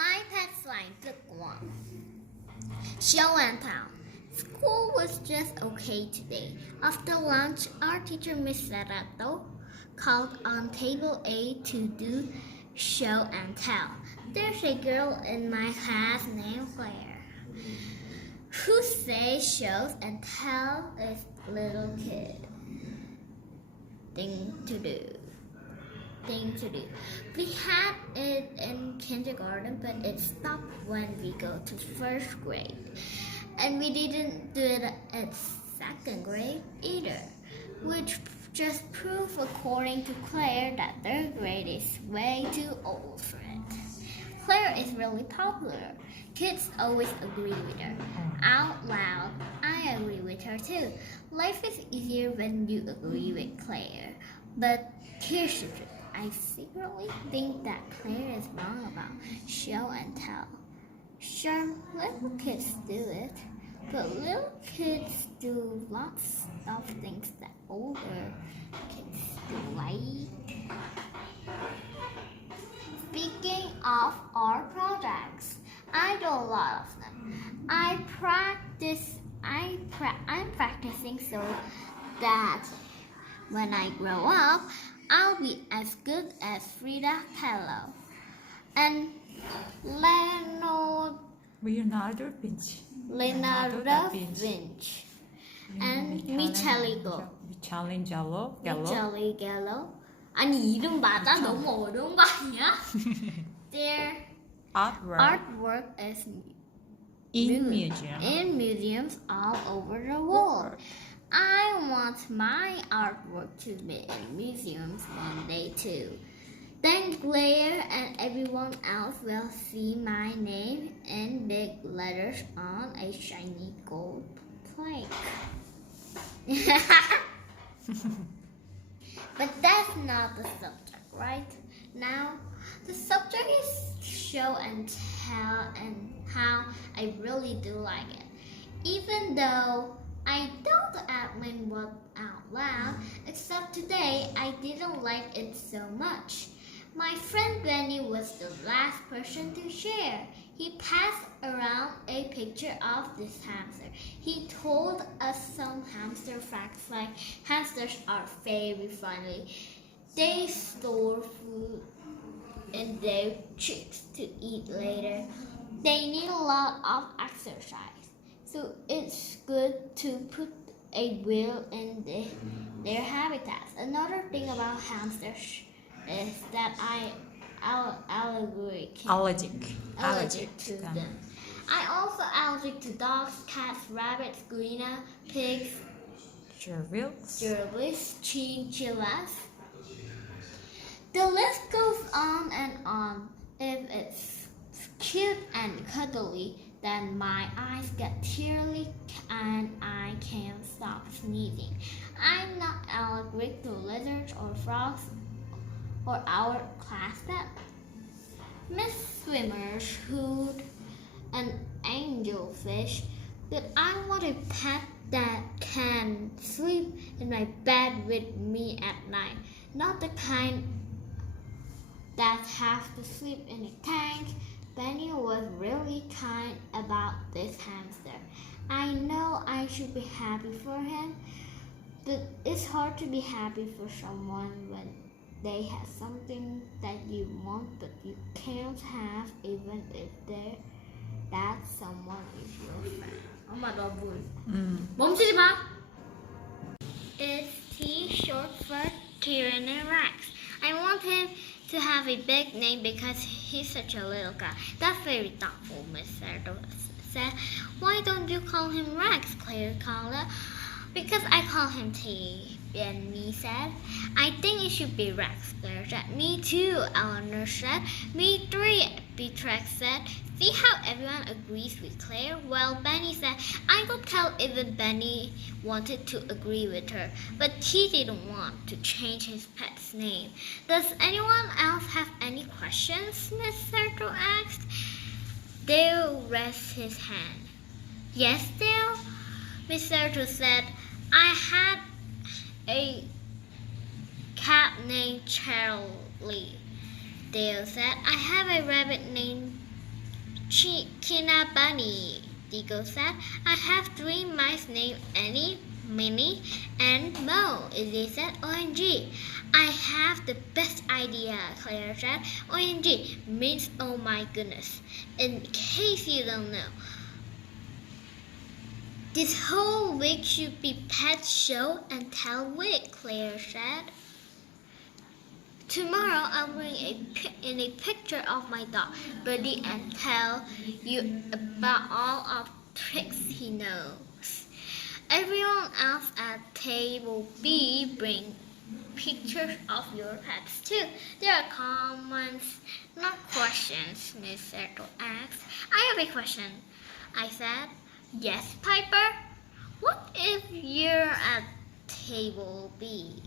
My pet slime took one. Show and tell. School was just okay today. After lunch, our teacher, Miss Serato, called on table A to do show and tell. There's a girl in my class named Claire who says shows and tell is little kid thing to do. We had it in kindergarten, but it stopped when we go to first grade. And we didn't do it at second grade either, which just proves, according to Claire, that third grade is way too old for it. Claire is really popular. Kids always agree with her. Out loud, I agree with her too. Life is easier when you agree with Claire. But here's the truth. I secretly think that Claire is wrong about show and tell. Sure, little kids do it, but little kids do lots of things that older kids do, right? Speaking of our projects, I do a lot of them. I'm practicing so that when I grow up, I'll be as good as Frida Kahlo and Leonardo da Vinci and Michelangelo. 아니 이름 맞아? 너무 어려운 거 아니야? Their artwork is in museums all over the world. I want my artwork to be in museums one day too. Then Claire and everyone else will see my name in big letters on a shiny gold plate. But that's not the subject, right? Now, the subject is show and tell and how I really do like it. Even though I don't admit what out loud, except today I didn't like it so much. My friend Benny was the last person to share. He passed around a picture of this hamster. He told us some hamster facts like hamsters are very friendly. They store food in their cheeks to eat later. They need a lot of exercise. So it's good to put a wheel in their habitats. Another thing about hamsters is that allergic to them. I also allergic to dogs, cats, rabbits, guinea, pigs, gerbils, chinchillas. The list goes on and on. If it's cute and cuddly, then my eyes get teary and I can't stop sneezing. I'm not allergic to lizards or frogs or our class pet. Miss Swimmer's hood an angelfish, but I want a pet that can sleep in my bed with me at night, not the kind that has to sleep in a tank. Benny was really kind about this hamster. I know I should be happy for him, but it's hard to be happy for someone when they have something that you want but you can't have even if that someone is your friend. 엄마 너 물. 멈추지 마. It's T short for Tyranny Rex. I want him to have a big name because he's such a little guy. That's very thoughtful, Miss Sarah said. Why don't you call him Rex, Claire called it. Because I call him T, Benny said. I think it should be Rex, Claire said. Me too, Eleanor said. Me three, Beatrix said. See how everyone agrees with Claire? Well, Benny said, I could tell even Benny wanted to agree with her, but he didn't want to change his pet's name. Does anyone else have any questions? Miss Serto asked. Dale raised his hand. Yes, Dale? Miss Serto said, I had a cat named Charlie. Dale said, I have a rabbit named China Bunny, Diggle said. I have 3 mice named Annie, Minnie, and Mo. Izzy said, OMG. I have the best idea, Claire said. OMG means oh my goodness. In case you don't know, this whole week should be pet show and tell week, Claire said. Tomorrow I'll bring in a picture of my dog, Birdie, and tell you about all of the tricks he knows. Everyone else at table B bring pictures of your pets too. There are comments, not questions, Miss Circle asked. I have a question, I said. Yes, Piper? What if you're at table B?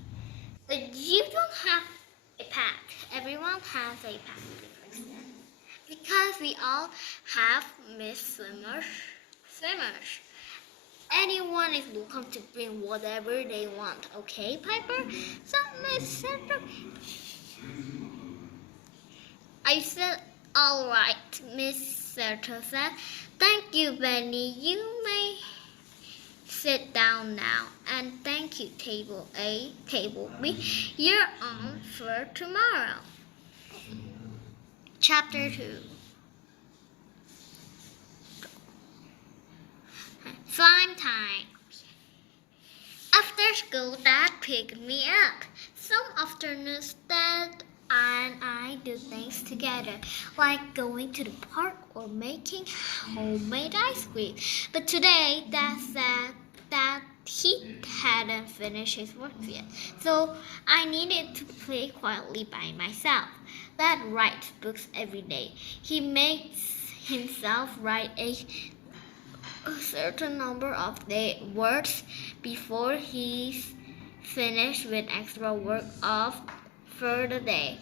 But you don't have a pet. Everyone has a pet. Because we all have Miss Swimmers. Anyone is welcome to bring whatever they want, okay, Piper? So, Miss Sandra, I said, all right, Miss Serta said. Thank you, Benny. You may sit down now. And thank you, Table A, Table B. You're on for tomorrow. Chapter 2. Slime time. After school, Dad picked me up. Some afternoons, Dad and I do things together, like going to the park or making homemade ice cream. But today, Dad said that he hadn't finished his work yet, so I needed to play quietly by myself. Dad writes books every day. He makes himself write a certain number of words before he's finished with extra work for the day.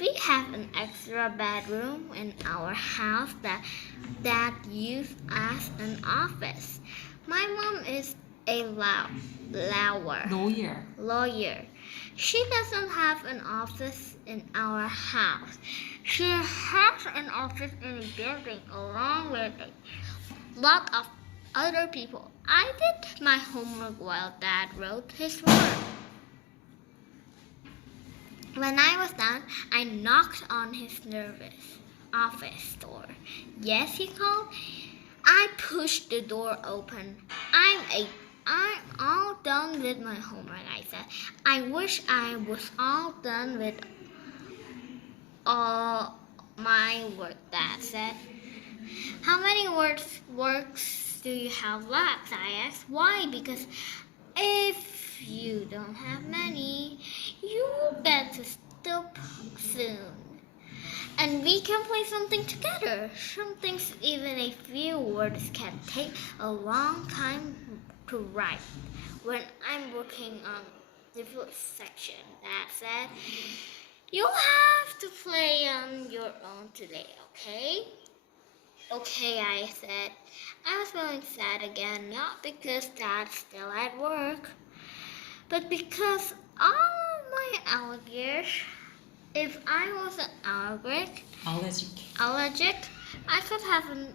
We have an extra bedroom in our house that used as an office. My mom is a lawyer. She doesn't have an office in our house. She has an office in a building along with a lot of other people. I did my homework while Dad wrote his work. When I was done, I knocked on his nervous office door. Yes, he called. I pushed the door open. I'm all done with my homework, I said. I wish I was all done with all my work, Dad said. How many works do you have left? I asked. Why? Because if you don't have many, you will get to stop soon. And we can play something together. Some things, even a few words, can take a long time to write. When I'm working on the food section, Dad said, you'll have to play on your own today, okay? Okay, I said. I was feeling sad again, not because Dad's still at work, but because all my allergies. If I wasn't allergic, I could have a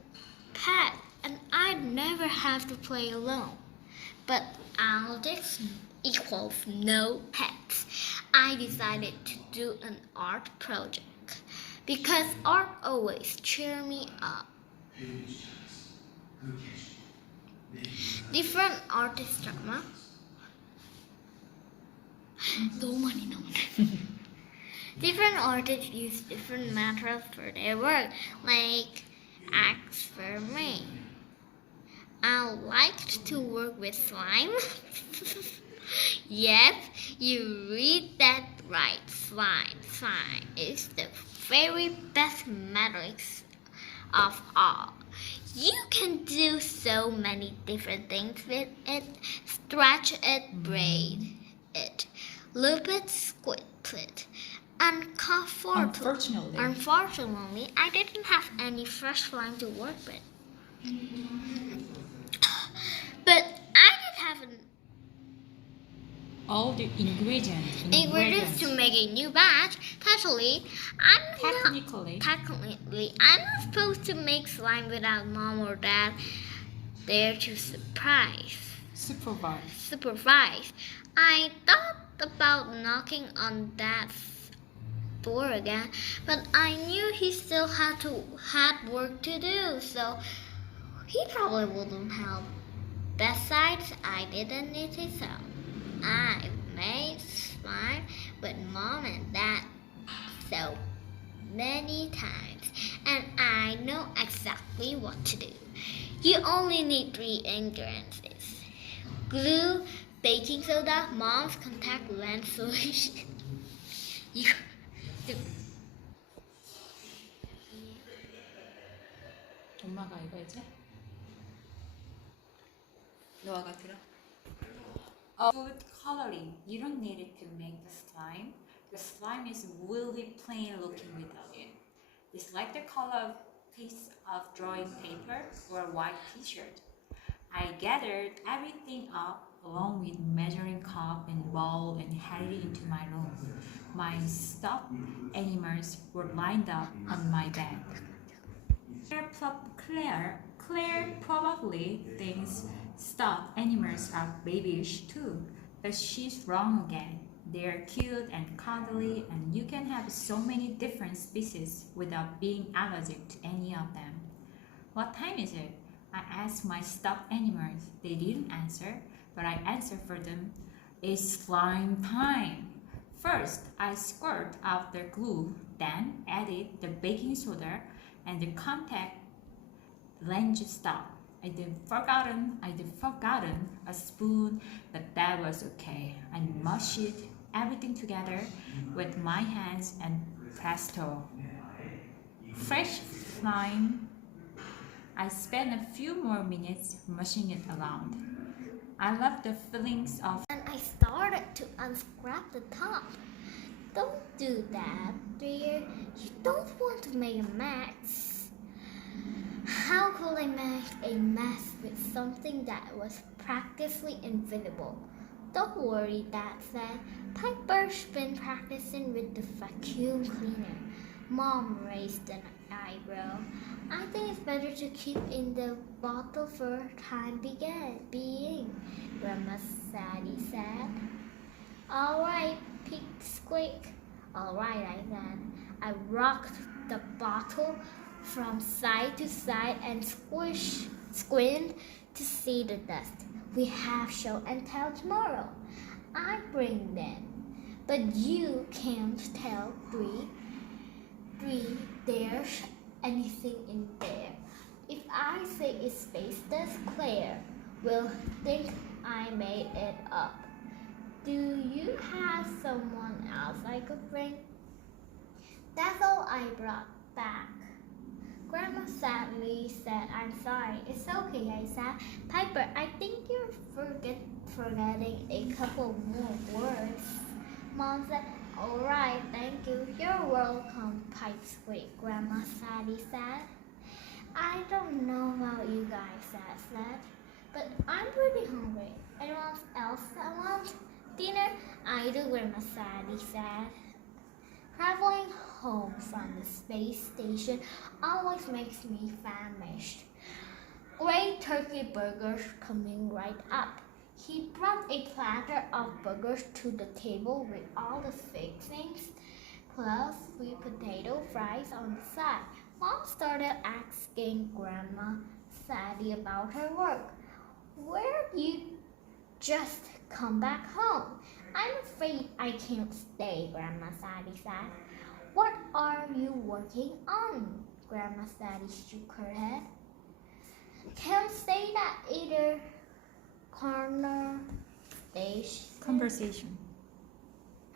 pet and I'd never have to play alone. But allergics equals no pets. I decided to do an art project because art always cheers me up. Different artists drama. No money. Different artists use different methods for their work, like axe for me. I liked to work with slime. Yes, you read that right. Slime is the very best method of all. You can do so many different things with it. Stretch it, braid it, loop it, squint it. Unfortunately, I didn't have any fresh slime to work with. But I did have All the Ingredients to make a new batch. Technically, I'm not supposed to make slime without mom or dad there to supervise. I thought about knocking on dad's door again, but I knew he still had work to do, so he probably wouldn't help. Besides, I didn't need his help. I made slime with mom and dad so many times, and I know exactly what to do. You only need 3 ingredients: glue, baking soda, mom's contact lens solution. You do. 엄마가 이거 이제 너가 들어. Food coloring. You don't need it to make the slime. The slime is really plain looking without it. It's like the color of piece of drawing paper or a white t-shirt. I gathered everything up along with measuring cup and bowl and headed into my room. My stuffed animals were lined up on my bed. Claire probably thinks stuffed animals are babyish too, but she's wrong again. They're cute and cuddly, and you can have so many different species without being allergic to any of them. What time is it? I asked my stuffed animals. They didn't answer, but I answered for them. It's slime time. First, I squirt out the glue, then added the baking soda and the contact lens stuff. I'd forgotten a spoon, but that was okay. I mushed everything together with my hands and presto. Fresh slime. I spent a few more minutes mushing it around. I love the feelings of. And I started to unscrap the top. Don't do that, dear. You don't want to make a mess. How could I make a mess with something that was practically invisible? Don't worry, Dad said. Piper's been practicing with the vacuum cleaner. Mom raised an eyebrow. I think it's better to keep in the bottle for time being, Grandma Sadie said. All right, Pig Squeak. All right, I said. I rocked the bottle from side to side and squinted to see the dust. We have show and tell tomorrow. I bring them, but you can't tell there's anything in there. If I say it's space dust, Claire will think I made it up. Do you have someone else I could bring? That's all I brought back. Grandma sadly said, I'm sorry. It's okay, I said. Piper, I think you're forgetting a couple more words. Mom said, all right, thank you. You're welcome, Pipe Squeak, Grandma Sadie said. I don't know about you guys, I said, but I'm pretty hungry. Anyone else want dinner? I do, Grandma Sadie said. Traveling home from the space station always makes me famished. Great turkey burgers coming right up. He brought a platter of burgers to the table with all the fixings, plus sweet potato fries on the side. Mom started asking Grandma Sadie about her work. Where you just come back home? I'm afraid I can't stay, Grandma Sadie said. What are you working on? Grandma Sadie shook her head. Can't stay that either.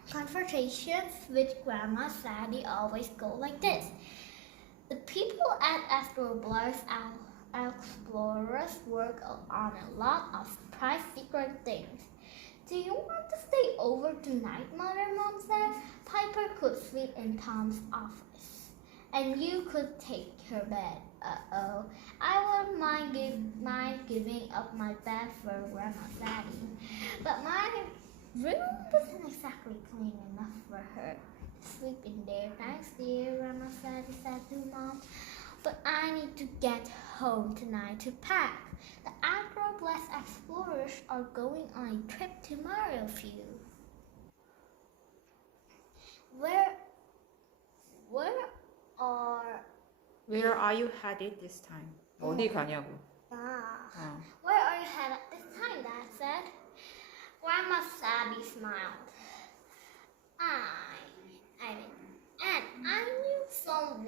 Conversations with Grandma Sadie always go like this. The people at Explorers work on a lot of prize secret things. Do you want to stay over tonight, Mother? Mom said. Piper could sleep in Tom's office, and you could take her bed. Uh-oh. I wouldn't mind giving up my bed for Grandma Sadie, but room wasn't exactly clean enough for her to sleep in there. Thanks, dear, Grandma said to Mom. But I need to get home tonight to pack. The Agro Blessed Explorers are going on a trip to Mariofield. Where are Where are you headed this time? 어디 가냐고. 어. Where are you headed this time? Dad said. Grandma Sadie smiled. And I knew some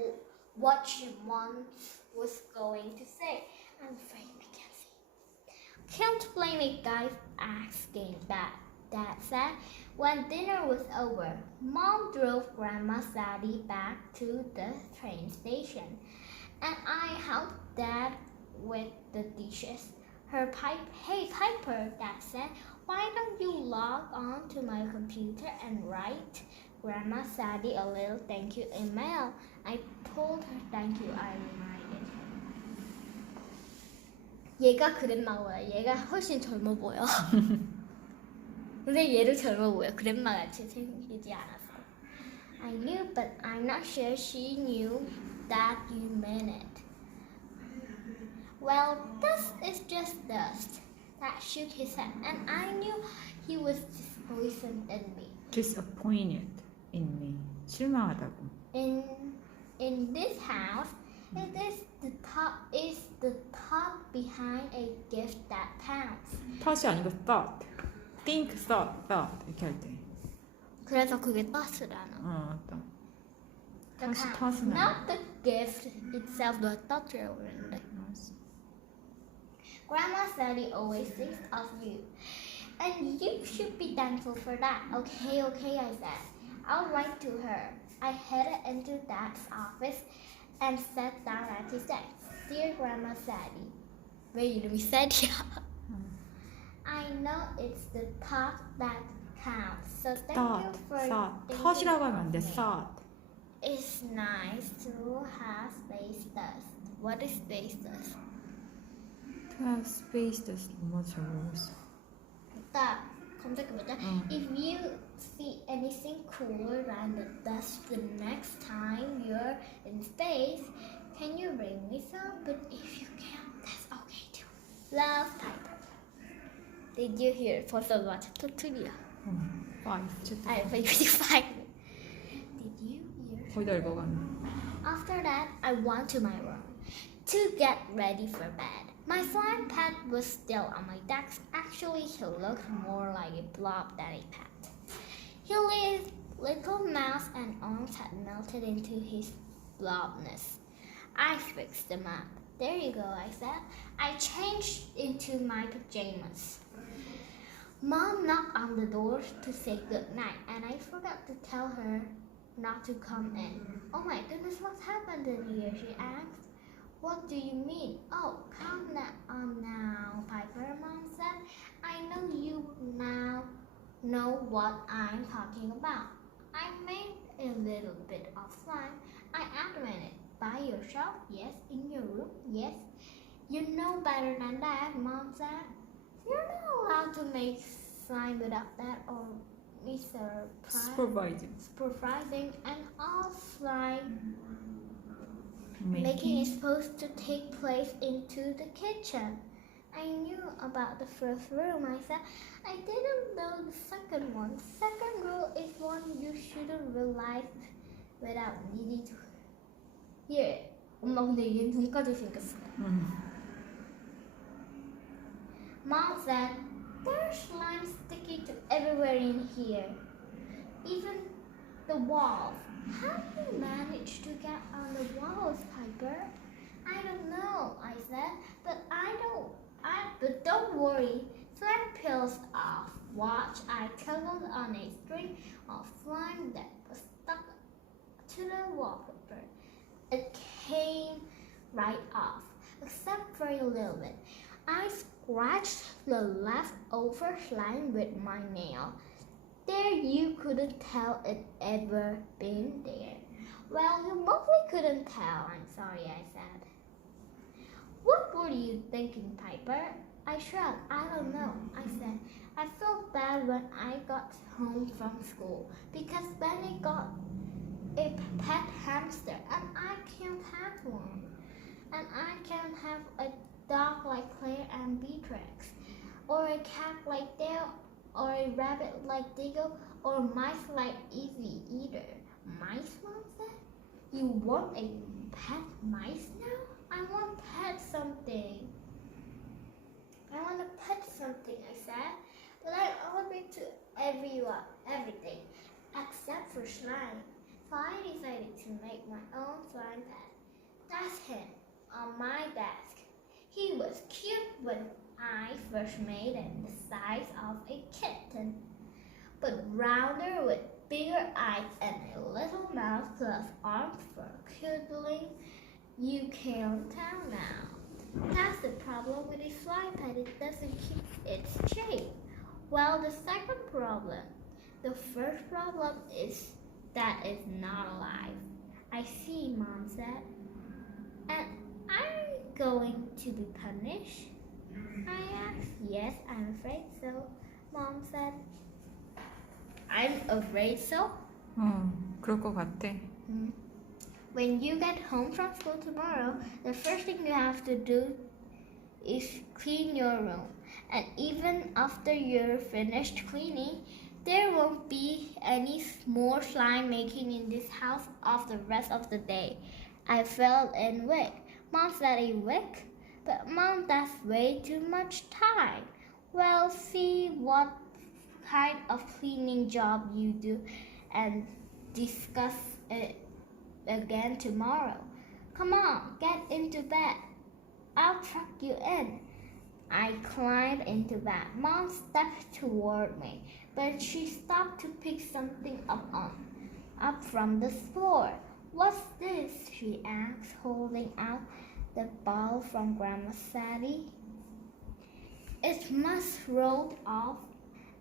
what she once was going to say. I'm afraid Mackenzie. Can't blame it, guys, asking that. Dad said. When dinner was over, Mom drove Grandma Sadie back to the train station, and I helped Dad with the dishes. Hey Piper, Dad said, why don't you log on to my computer and write Grandma Sadie a little thank you email? I told her thank you, I reminded her. 얘가 그랜마고야. 얘가 훨씬 젊어 보여. 근데 얘도 젊어 보여. 그랜마같이 생기지 않았어. I knew, but I'm not sure she knew that you meant it. Well, dust is just dust. Dad shook his head, and I knew he was disappointed in me. Disappointed in me. 실망하다고. In this house, it is the thought behind a gift that counts. thought이 아니고 thought. think, thought 이렇게 할 때. 그래서 그게 thought라는. thought. The thought은 count, 아니야. not the gift itself, the thought를 오는데. Grandma Sadie always thinks of you, and you should be thankful for that. Okay, I said. I'll write to her. I headed into Dad's office and sat down at his desk. Dear Grandma Sadie. 왜 이름이 Sadie야? I know it's the thought that counts. So thank you for thinking thought이라고 하면 안 of 돼. me. thought. It's nice to have space dust. What is space dust? To have space dust. 엄마 잘 모르겠어. 딱 검색해보자. 응. If you see anything cooler than the dust the next time you're in space, can you bring me some? But if you can't, that's okay too. Love, Piper. Did you hear? 벌써 봐. 챕터 2야. 5. 아니, 5. Did you hear? 거의 다 읽어가네. After that, I went to my room to get ready for bed. My flying pet was still on my desk. Actually, he looked more like a blob than a pet. His little mouth and arms had melted into his blobness. I fixed them up. There you go, I said. I changed into my pajamas. Mom knocked on the door to say goodnight, and I forgot to tell her not to come in. Oh my goodness, what's happened in here? She asked. What do you mean? Oh, calm down now, Piper, Mom said. I know you now know what I'm talking about. I made a little bit of slime. I admit it. By yourself? Yes. In your room? Yes. You know better than that, Mom said. You're not allowed to make slime without that or Mr. Supervising and all slime making is supposed to take place into the kitchen. I knew about the first room, I said. I didn't know the second one. Second rule is one you shouldn't realize without needing to. Here, 엄마 근데 얘는 눈까지 생겼어. Mom said, there's slime sticky to everywhere in here. Even the walls. How do you manage to get on the walls, Piper? I don't know, I said, but but don't worry. Slime peels off. Watch, I tuggled on a string of slime that was stuck to the wallpaper. It came right off, except for a little bit. I scratched the leftover slime with my nail. There, you couldn't tell it ever been there. Well, you mostly couldn't tell. I'm sorry, I said. What were you thinking, Piper? I shrugged. I don't know, I said. I felt bad when I got home from school because Benny got a pet hamster and I can't have one. And I can't have a dog like Claire and Beatrix, or a cat like Dale, or a rabbit like Diggle, or mice like Evie either. Mice, Mom said? You want a pet mice now? I want pet something. I want to pet something, I said. But I'm allergic to everything, except for slime. So I decided to make my own slime pet. That's him, on my desk. He was cute when I first made him, the size of a kitten, but rounder with bigger eyes and a little mouth plus arms for cuddling. You can't tell now. That's the problem with a slime pet, it doesn't keep its shape. Well, the second problem. The first problem is that it's not alive. I see, Mom said. And are you going to be punished? I asked. Yes, I'm afraid so, Mom said. I'm afraid so? 그럴 것 같아. When you get home from school tomorrow, the first thing you have to do is clean your room. And even after you're finished cleaning, there won't be any more slime making in this house of the rest of the day. I felt in week. Mom said a week? But Mom, that's way too much time. Well, see what kind of cleaning job you do and discuss it again tomorrow. Come on, get into bed. I'll tuck you in. I climbed into bed. Mom stepped toward me, but she stopped to pick something up from the floor. What's this? She asked, holding out the ball from Grandma Sadie. It must rolled off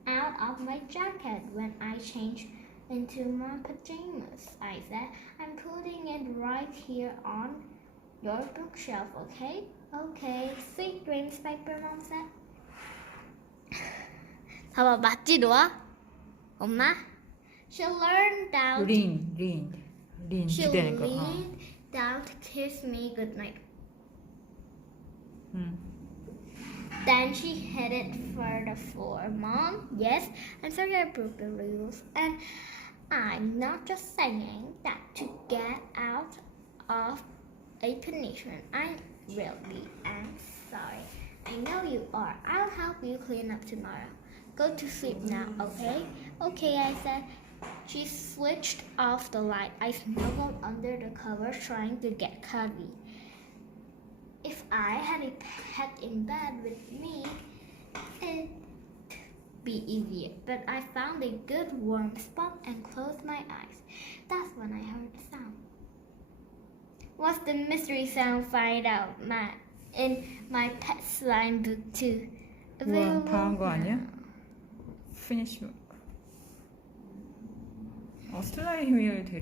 out of my jacket when I changed into my pajamas, I said. I'm putting it right here on your bookshelf, okay? Okay. Sweet dreams, Piper, Mom said. 봐봐, 맞지, 너아? 엄마? She learned down. 린 She 기대는 거. leaned down to kiss me goodnight. Then she headed for the floor. Mom, yes, I'm sorry I broke the rules. And I'm not just saying that to get out of a punishment. I really am sorry. I know you are. I'll help you clean up tomorrow. Go to sleep now, okay? Okay, I said. She switched off the light. I snuggled under the covers trying to get cuddly. If I had a pet in bed with me, it'd be easier. But I found a good warm spot and closed my eyes. That's when I heard the sound. What's the mystery sound? Find out in my pet slime book too. 우와, 다 한 거 아니야? Finish. 슬라임이 되게